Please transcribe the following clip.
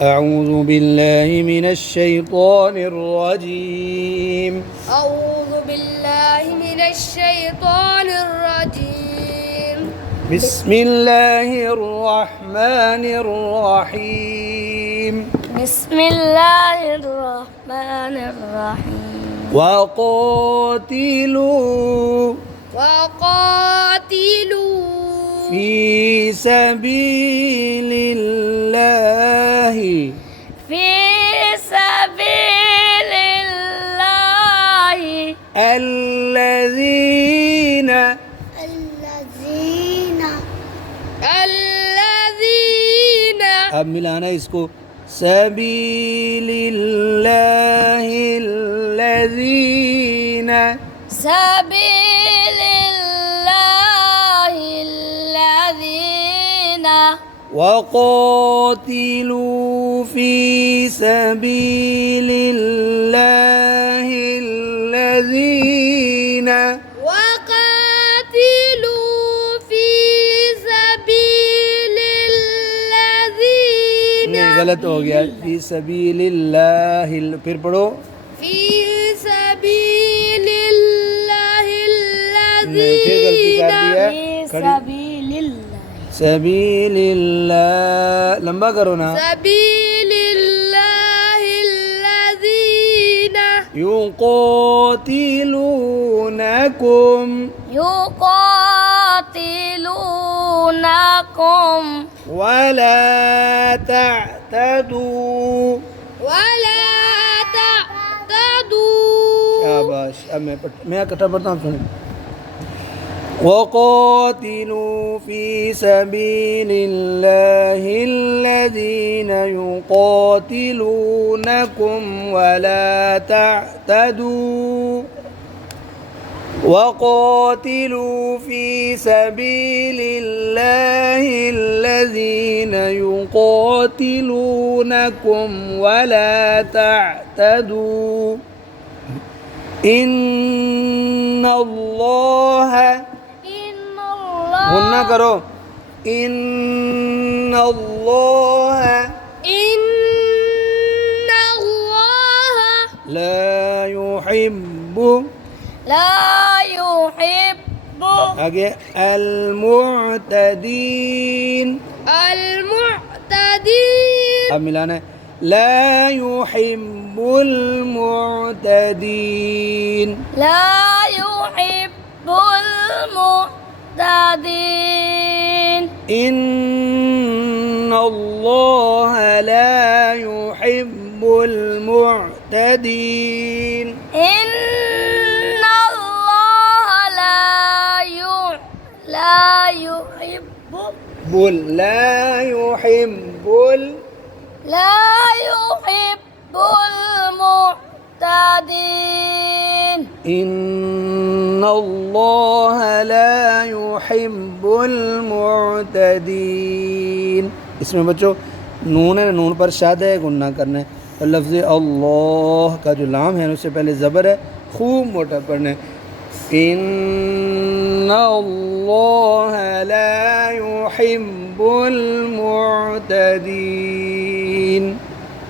أعوذ بالله من الشيطان الرجيم. أعوذ بالله من الشيطان الرجيم. بسم الله الرحمن الرحيم. بسم الله الرحمن الرحيم. وقاتلوا في سبيل الله في سبيل الله الذين अब मिलाना इसको सबील الله الذين سبيل الله الذين وقاتلوا في سبيل الله الذين وقاتلوا في سبيل الذين नहीं गलत हो गया في سبيل الله फिर पढ़ो في سبيل الله नहीं फिर गलती कर दिया في खड़ी سبيل الله سبيل الله लंबा करो ना سبيل الله الذين يقاتلونكم يقاتلونكم ولا تعتدوا ولا تعتدوا शाबाश अब मैं इकट्ठा पढ़ता हूँ सुनिए وقاتلوا في سبيل الله الذين يقاتلونكم ولا تعتدوا وقاتلوا في سبيل الله الذين يقاتلونكم ولا تعتدوا إن الله إن الله गुन्ना करो إن الله إن الله لا يحب لا يحب आगे المعتدين المعتدين अब मिलाना है لا يحب المعتدين لا يحب المعتدين إن الله لا يحب المعتدين إن الله لا يحب لا يحب لا يحب المعتدين إن الله لا يحب المعتدين इसमें बच्चों नून है नून पर शाद है गुन्ना करना है और लफ्ज़ अल्लाह का जो लाम है उससे पहले ज़बर है खूब मोटा पढ़ना है إن الله لا يحب المعتدين